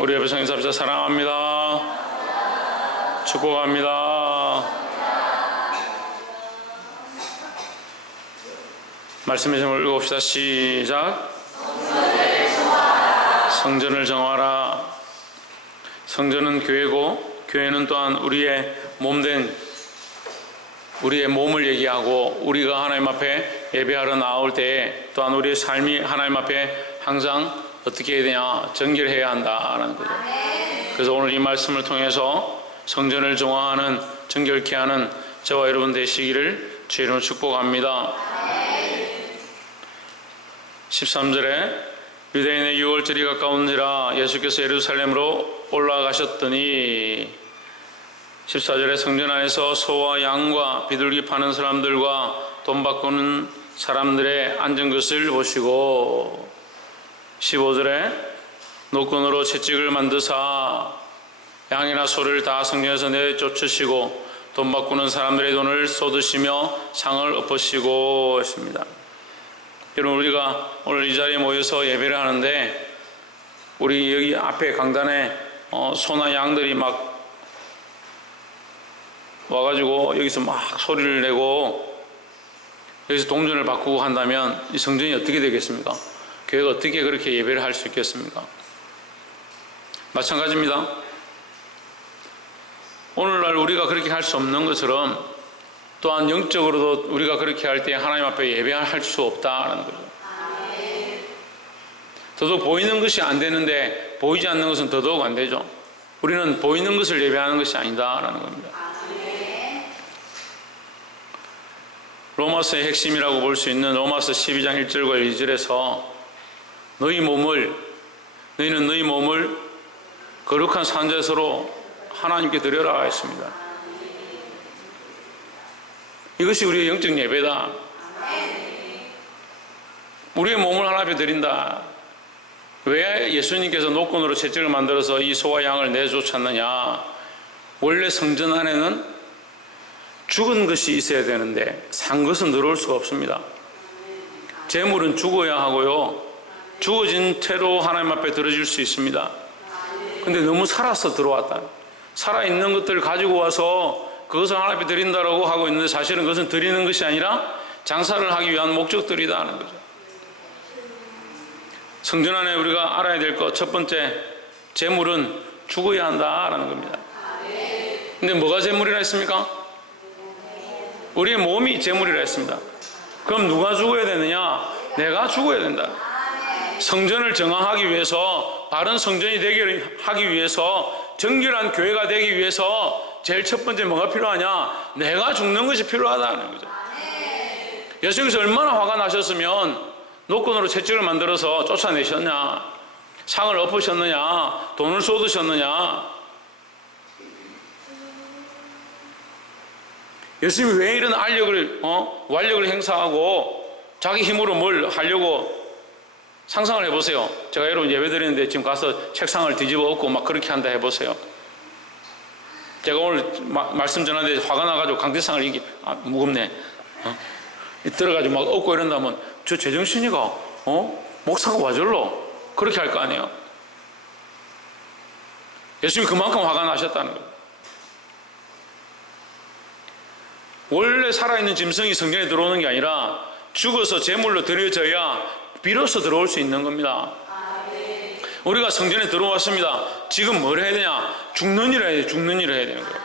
우리 옆에 성인사합시다. 사랑합니다. 축복합니다. 말씀의 제목을 읽어봅시다. 시작. 성전을 정하라. 성전은 교회고, 교회는 또한 우리의 몸된 우리의 몸을 얘기하고, 우리가 하나님 앞에 예배하러 나올 때에 또한 우리의 삶이 하나님 앞에 항상 어떻게 해야 되냐, 정결해야 한다라는 거죠. 그래서 오늘 이 말씀을 통해서 성전을 정화하는, 정결케 하는 저와 여러분 되시기를 주의 이름으로 축복합니다. 13절에 유대인의 유월절이 가까운지라 예수께서 예루살렘으로 올라가셨더니, 14절에 성전 안에서 소와 양과 비둘기 파는 사람들과 돈 바꾸는 사람들의 앉은 것을 보시고, 15절에 노끈으로 채찍을 만드사 양이나 소를 다 성전에서 내쫓으시고 돈 바꾸는 사람들의 돈을 쏟으시며 상을 엎으시고 했습니다. 여러분, 우리가 오늘 이 자리에 모여서 예배를 하는데, 우리 여기 앞에 강단에 소나 양들이 막 와가지고 여기서 막 소리를 내고 여기서 동전을 바꾸고 한다면 이 성전이 어떻게 되겠습니까? 교회가 어떻게 그렇게 예배를 할 수 있겠습니까? 마찬가지입니다. 오늘날 우리가 그렇게 할 수 없는 것처럼 또한 영적으로도 우리가 그렇게 할 때 하나님 앞에 예배할 수 없다는 거죠. 더더욱 보이는 것이 안 되는데 보이지 않는 것은 더더욱 안 되죠. 우리는 보이는 것을 예배하는 것이 아니다라는 겁니다. 로마서의 핵심이라고 볼 수 있는 로마서 12장 1절과 2절에서 너희는 너희 몸을 거룩한 산제사로 하나님께 드려라 했습니다. 이것이 우리의 영적 예배다. 우리의 몸을 하나님께 드린다. 왜 예수님께서 노끈으로 채찍을 만들어서 이 소와 양을 내쫓았느냐? 원래 성전 안에는 죽은 것이 있어야 되는데 산 것은 들어올 수가 없습니다. 재물은 죽어야 하고요, 죽어진 채로 하나님 앞에 들어질 수 있습니다. 근데 너무 살아서 들어왔다. 살아있는 것들을 가지고 와서 그것을 하나님 앞에 드린다라고 하고 있는데, 사실은 그것은 드리는 것이 아니라 장사를 하기 위한 목적들이다 하는 거죠. 성전 안에 우리가 알아야 될 것, 첫 번째, 재물은 죽어야 한다라는 겁니다. 근데 뭐가 재물이라 했습니까? 우리의 몸이 재물이라 했습니다. 그럼 누가 죽어야 되느냐? 내가 죽어야 된다. 성전을 정화하기 위해서, 바른 성전이 되게 하기 위해서, 정결한 교회가 되기 위해서 제일 첫 번째 뭐가 필요하냐? 내가 죽는 것이 필요하다는 거죠. 예수님께서 얼마나 화가 나셨으면 노끈으로 채찍을 만들어서 쫓아내셨냐? 상을 엎으셨느냐? 돈을 쏟으셨느냐? 예수님이 왜 이런 완력을 행사하고 자기 힘으로 뭘 하려고, 상상을 해보세요. 제가 여러분 예배 드리는데 지금 가서 책상을 뒤집어 엎고 막 그렇게 한다 해보세요. 제가 오늘 말씀 전하는데 화가 나가지고 강대상을 이게 무겁네 들어가지고 막 엎고 이런다면 저 제정신이가 목사가 와절로 그렇게 할 거 아니에요. 예수님이 그만큼 화가 나셨다는 거예요. 원래 살아있는 짐승이 성전에 들어오는 게 아니라 죽어서 제물로 드려져야 비로소 들어올 수 있는 겁니다. 우리가 성전에 들어왔습니다. 지금 뭘 해야 되냐? 죽는 일을 해야 돼요. 죽는 일을 해야 되는 거예요.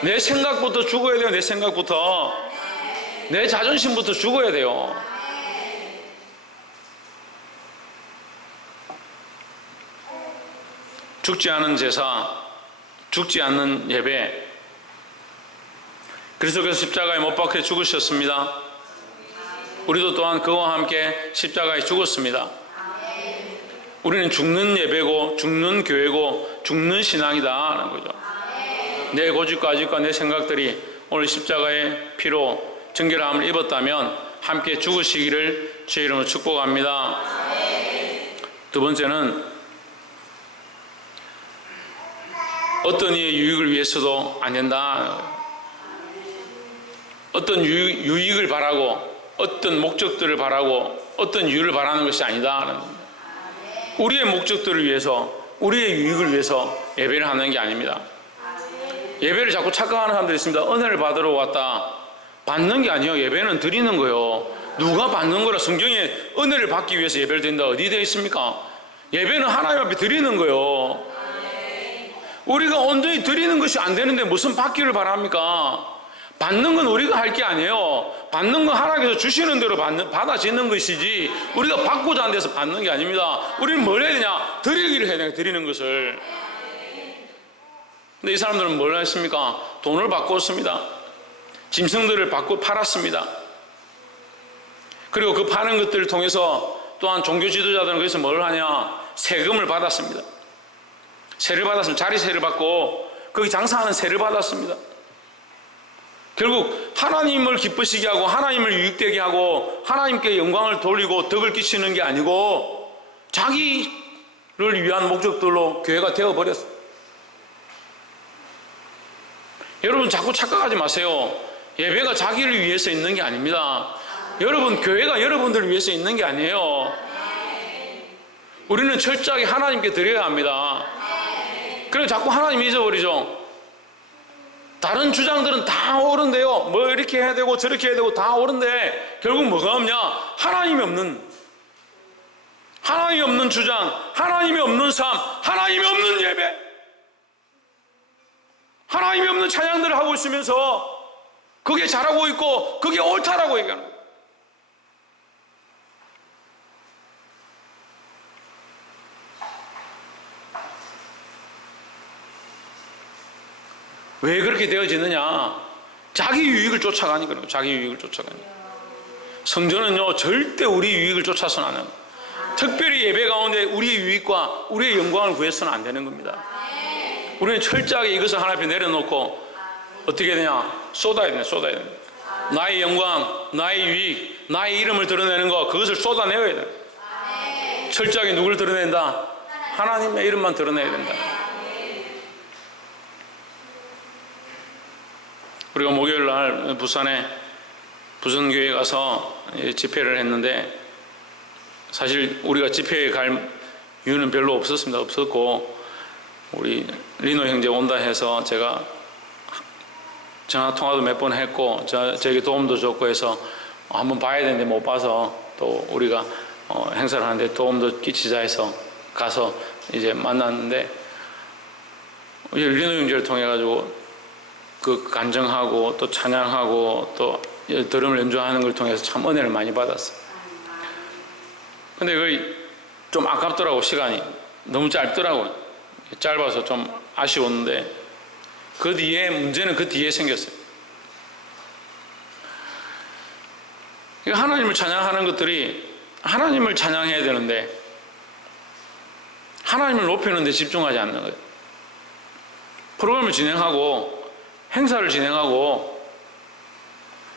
내 생각부터 죽어야 돼요. 내 생각부터. 내 자존심부터 죽어야 돼요. 죽지 않은 제사, 죽지 않는 예배. 그리스도께서 십자가에 못 박혀 죽으셨습니다. 우리도 또한 그와 함께 십자가에 죽었습니다. 우리는 죽는 예배고, 죽는 교회고, 죽는 신앙이다 하는 거죠. 내 고집과 아집과 내 생각들이 오늘 십자가의 피로 정결함을 입었다면 함께 죽으시기를 주의 이름으로 축복합니다. 두 번째는 어떤 이의 유익을 위해서도 안 된다. 어떤 유익을 바라고, 어떤 목적들을 바라고, 어떤 이유를 바라는 것이 아니다. 우리의 목적들을 위해서, 우리의 유익을 위해서 예배를 하는 게 아닙니다. 예배를 자꾸 착각하는 사람들이 있습니다. 은혜를 받으러 왔다. 받는 게 아니에요. 예배는 드리는 거예요. 누가 받는 거라 성경에 은혜를 받기 위해서 예배를 드린다 어디 되어 있습니까? 예배는 하나님 앞에 드리는 거예요. 우리가 온전히 드리는 것이 안 되는데 무슨 받기를 바랍니까? 받는 건 우리가 할 게 아니에요. 받는 건 하나님께서 주시는 대로 받아지는 것이지 우리가 받고자 하는 데서 받는 게 아닙니다. 우리는 뭘 해야 되냐? 드리기를 해야 돼요. 드리는 것을. 근데 이 사람들은 뭘 했습니까? 돈을 바꿨습니다. 짐승들을 바꿔 팔았습니다. 그리고 그 파는 것들을 통해서 또한 종교 지도자들은 거기서 뭘 하냐? 세금을 받았습니다. 세를 받았습니다. 자리세를 받고 거기 장사하는 세를 받았습니다. 결국 하나님을 기쁘시게 하고 하나님을 유익되게 하고 하나님께 영광을 돌리고 덕을 끼치는 게 아니고 자기를 위한 목적들로 교회가 되어버렸어요. 여러분 자꾸 착각하지 마세요. 예배가 자기를 위해서 있는 게 아닙니다. 여러분 교회가 여러분들을 위해서 있는 게 아니에요. 우리는 철저하게 하나님께 드려야 합니다. 그래서 자꾸 하나님 잊어버리죠. 다른 주장들은 다 옳은데요. 뭐 이렇게 해야 되고 저렇게 해야 되고 다 옳은데 결국 뭐가 없냐? 하나님이 없는 주장, 하나님이 없는 삶, 하나님이 없는 예배, 하나님이 없는 찬양들을 하고 있으면서 그게 잘하고 있고 그게 옳다라고 얘기하는 거예요. 왜 그렇게 되어지느냐? 자기 유익을 쫓아가니까 그래요. 자기 유익을 쫓아가니까. 성전은요 절대 우리 유익을 쫓아서는 안 해요. 특별히 예배 가운데 우리의 유익과 우리의 영광을 구해서는 안 되는 겁니다. 우리는 철저하게 이것을 하나님 앞에 내려놓고 어떻게 되냐? 쏟아야 돼요. 나의 영광, 나의 유익, 나의 이름을 드러내는 거 그것을 쏟아내야 돼요. 철저하게 누구를 드러낸다? 하나님의 이름만 드러내야 된다. 우리가 목요일 날 부산에 부선교회에 가서 집회를 했는데 사실 우리가 집회에 갈 이유는 별로 없었고 우리 리노 형제 온다 해서 제가 전화 통화도 몇 번 했고 저에게 도움도 줬고 해서 한번 봐야 되는데 못 봐서 또 우리가 행사를 하는데 도움도 끼치자 해서 가서 이제 만났는데 리노 형제를 통해 가지고 그 간증하고 또 찬양하고 또 드럼을 연주하는 걸 통해서 참 은혜를 많이 받았어요. 근데 그게 좀 아깝더라고. 시간이 너무 짧더라고요. 짧아서 좀 아쉬웠는데 그 뒤에 문제는 그 뒤에 생겼어요. 하나님을 찬양하는 것들이 하나님을 찬양해야 되는데 하나님을 높이는 데 집중하지 않는 거예요. 프로그램을 진행하고 행사를 진행하고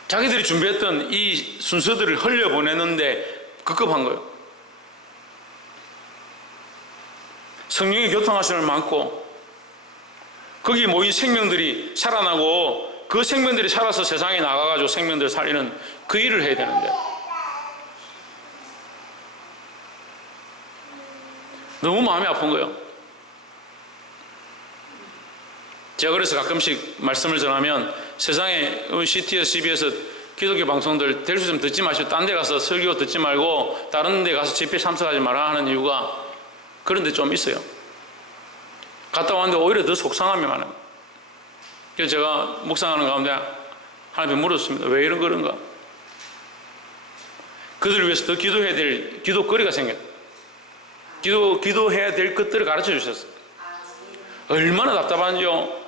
자기들이 준비했던 이 순서들을 흘려보내는데 급급한 거예요. 성령의 교통하심을 많고 거기 모인 생명들이 살아나고 그 생명들이 살아서 세상에 나가가지고 생명들을 살리는 그 일을 해야 되는데 너무 마음이 아픈 거예요. 제가 그래서 가끔씩 말씀을 전하면 세상에 CT에서 CB에서 기독교 방송들 될 수 있으면 듣지 마시고 딴 데 가서 설교 듣지 말고 다른 데 가서 집회 참석하지 마라 하는 이유가 그런 데 좀 있어요. 갔다 왔는데 오히려 더 속상함이 많아요. 그래서 제가 묵상하는 가운데 하나님께 물었습니다. 왜 이런 그런가? 그들을 위해서 더 기도해야 될 기도거리가 생겼어요. 기도해야 될 것들을 가르쳐 주셨어요. 얼마나 답답한지요.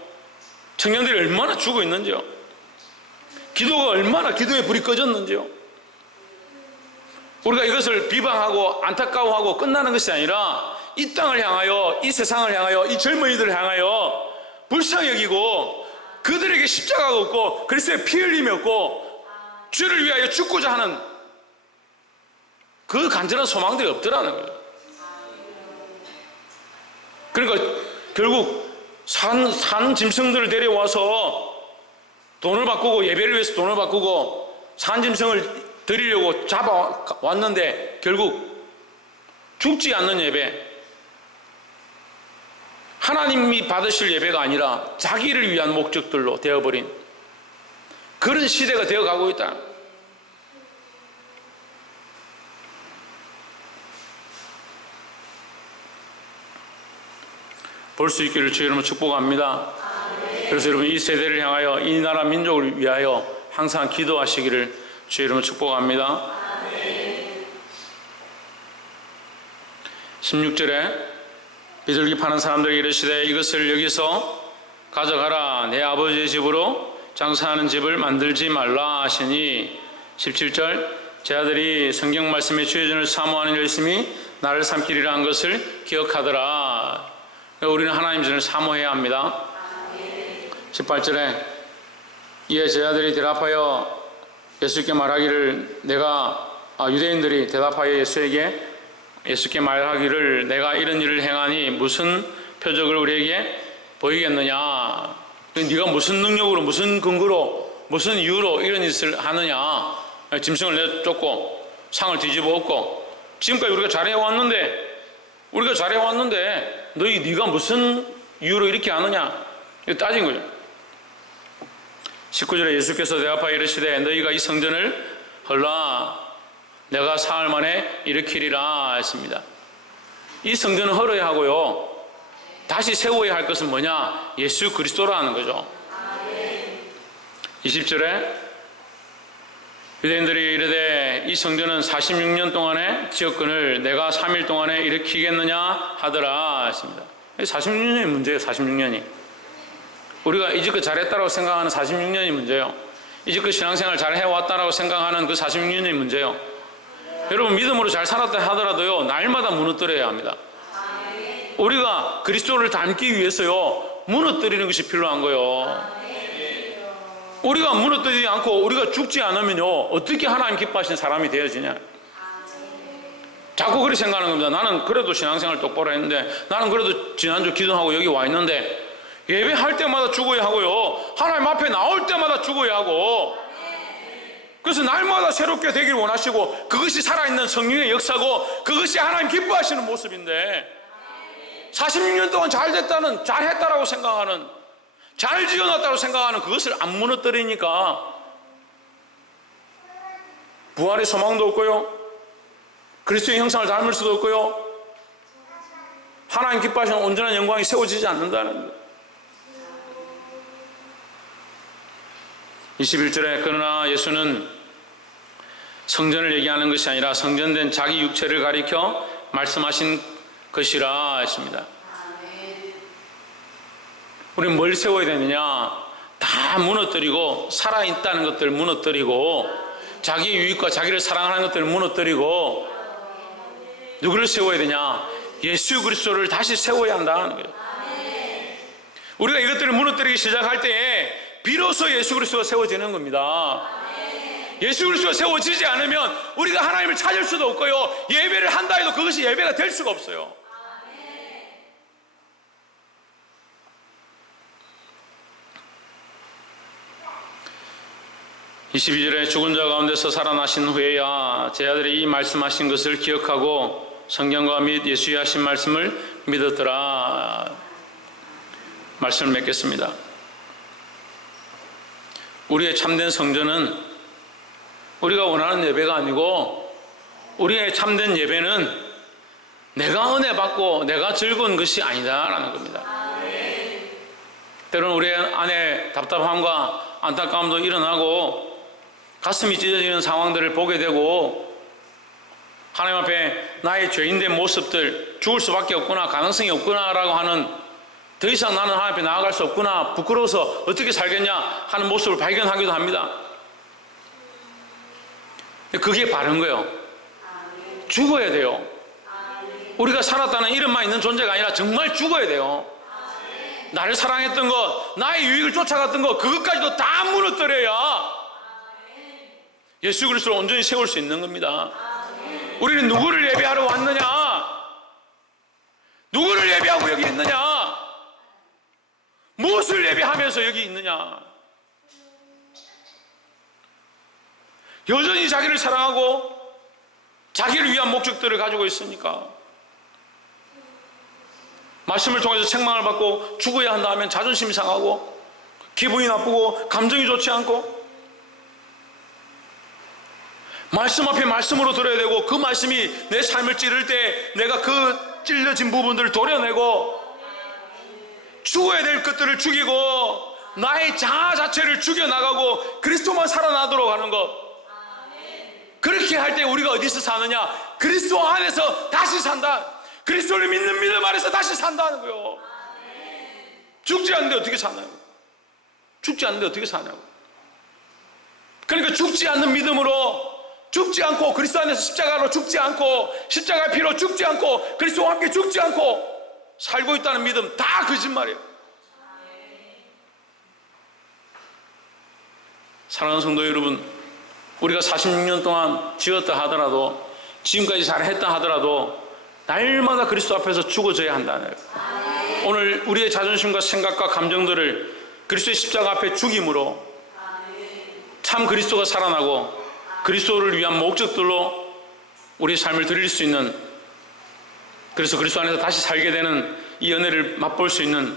청년들이 얼마나 죽어 있는지요. 기도가 얼마나 기도의 불이 꺼졌는지요. 우리가 이것을 비방하고 안타까워하고 끝나는 것이 아니라 이 땅을 향하여 이 세상을 향하여 이 젊은이들을 향하여 불쌍히 여기고 그들에게 십자가가 없고 그리스도의 피 흘림이 없고 주를 위하여 죽고자 하는 그 간절한 소망들이 없더라는 거예요. 그러니까 결국 산 짐승들을 데려와서 돈을 바꾸고 예배를 위해서 돈을 바꾸고 산 짐승을 드리려고 잡아왔는데 결국 죽지 않는 예배, 하나님이 받으실 예배가 아니라 자기를 위한 목적들로 되어버린 그런 시대가 되어가고 있다. 볼 수 있기를 주의 이름으로 축복합니다. 그래서 여러분 이 세대를 향하여 이 나라 민족을 위하여 항상 기도하시기를 주의 이름으로 축복합니다. 16절에 비둘기 파는 사람들에게 이르시되 이것을 여기서 가져가라. 내 아버지의 집으로 장사하는 집을 만들지 말라 하시니 17절 제 아들이 성경 말씀에 주의 전을 사모하는 열심히 나를 삼키리라 한 것을 기억하더라. 우리는 하나님 전을 사모해야 합니다. 18절에 이에 제 아들이 대답하여 예수께 말하기를 유대인들이 대답하여 예수께 말하기를 내가 이런 일을 행하니 무슨 표적을 우리에게 보이겠느냐. 네가 무슨 능력으로 무슨 근거로 무슨 이유로 이런 짓을 하느냐. 짐승을 내쫓고 상을 뒤집어 엎고 지금까지 우리가 잘해왔는데 네가 무슨 이유로 이렇게 하느냐 따진 거죠. 19절에 예수께서 대답하여 이르시되 너희가 이 성전을 헐라 내가 사흘 만에 일으키리라 했습니다. 이 성전을 헐어야 하고요 다시 세워야 할 것은 뭐냐? 예수 그리스도라는 거죠. 20절에 유대인들이 이르되 이 성전은 46년 동안의 지역권을 내가 3일 동안에 일으키겠느냐 하더라 했습니다. 46년이 문제예요. 46년이 우리가 이제껏 잘했다고 생각하는 46년이 문제예요. 이제껏 신앙생활 잘 해왔다고 생각하는 그 46년이 문제예요. 여러분 믿음으로 잘 살았다 하더라도요 날마다 무너뜨려야 합니다. 우리가 그리스도를 닮기 위해서요 무너뜨리는 것이 필요한 거예요. 우리가 무너뜨리지 않고 우리가 죽지 않으면요 어떻게 하나님 기뻐하시는 사람이 되어지냐. 자꾸 그렇게 생각하는 겁니다. 나는 그래도 신앙생활 똑바로 했는데 나는 그래도 지난주 기도하고 여기 와 있는데 예배할 때마다 죽어야 하고요 하나님 앞에 나올 때마다 죽어야 하고 그래서 날마다 새롭게 되기를 원하시고 그것이 살아있는 성령의 역사고 그것이 하나님 기뻐하시는 모습인데 46년 동안 잘했다라고 생각하는 잘 지어놨다고 생각하는 그것을 안 무너뜨리니까 부활의 소망도 없고요 그리스도의 형상을 닮을 수도 없고요 하나님 기뻐하시는 온전한 영광이 세워지지 않는다는 거예요. 21절에 그러나 예수는 성전을 얘기하는 것이 아니라 성전된 자기 육체를 가리켜 말씀하신 것이라 했습니다. 우리는 뭘 세워야 되느냐? 다 무너뜨리고 살아있다는 것들 무너뜨리고 자기 유익과 자기를 사랑하는 것들을 무너뜨리고 누구를 세워야 되냐? 예수 그리스도를 다시 세워야 한다는 거예요. 우리가 이것들을 무너뜨리기 시작할 때에 비로소 예수 그리스도가 세워지는 겁니다. 예수 그리스도가 세워지지 않으면 우리가 하나님을 찾을 수도 없고요 예배를 한다 해도 그것이 예배가 될 수가 없어요. 22절에 죽은 자 가운데서 살아나신 후에야 제 아들이 이 말씀하신 것을 기억하고 성경과 및 예수의 하신 말씀을 믿었더라. 말씀을 맺겠습니다. 우리의 참된 성전은 우리가 원하는 예배가 아니고 우리의 참된 예배는 내가 은혜 받고 내가 즐거운 것이 아니다라는 겁니다. 때로는 우리 안에 답답함과 안타까움도 일어나고 가슴이 찢어지는 상황들을 보게 되고 하나님 앞에 나의 죄인된 모습들 죽을 수밖에 없구나 가능성이 없구나 라고 하는 더 이상 나는 하나님 앞에 나아갈 수 없구나 부끄러워서 어떻게 살겠냐 하는 모습을 발견하기도 합니다. 그게 바른 거예요. 죽어야 돼요. 우리가 살았다는 이름만 있는 존재가 아니라 정말 죽어야 돼요. 나를 사랑했던 것 나의 유익을 쫓아갔던 것 그것까지도 다 무너뜨려야 예수 그리스도를 온전히 세울 수 있는 겁니다. 우리는 누구를 예배하러 왔느냐? 누구를 예배하고 여기 있느냐? 무엇을 예배하면서 여기 있느냐? 여전히 자기를 사랑하고 자기를 위한 목적들을 가지고 있으니까 말씀을 통해서 책망을 받고 죽어야 한다 하면 자존심이 상하고 기분이 나쁘고 감정이 좋지 않고, 말씀 앞에 말씀으로 들어야 되고 그 말씀이 내 삶을 찌를 때 내가 그 찔려진 부분들을 도려내고 죽어야 될 것들을 죽이고 나의 자아 자체를 죽여나가고 그리스도만 살아나도록 하는 것. 그렇게 할 때 우리가 어디서 사느냐? 그리스도 안에서 다시 산다. 그리스도를 믿는 믿음 안에서 다시 산다는 거예요. 죽지 않는데 어떻게 사나요? 죽지 않는데 어떻게 사냐고. 그러니까 죽지 않는 믿음으로, 죽지 않고 그리스도 안에서 십자가로 죽지 않고 십자가의 피로 죽지 않고 그리스도와 함께 죽지 않고 살고 있다는 믿음 다 거짓말이에요. 사랑하는 성도 여러분, 우리가 46년 동안 지었다 하더라도, 지금까지 잘했다 하더라도 날마다 그리스도 앞에서 죽어져야 한다는 거예요. 오늘 우리의 자존심과 생각과 감정들을 그리스도의 십자가 앞에 죽임으로 참 그리스도가 살아나고 그리스도를 위한 목적들로 우리의 삶을 드릴 수 있는, 그래서 그리스도 안에서 다시 살게 되는 이 은혜를 맛볼 수 있는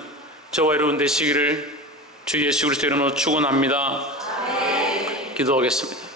저와 여러분 되시기를 주 예수 그리스도 이름으로 축원합니다. 기도하겠습니다.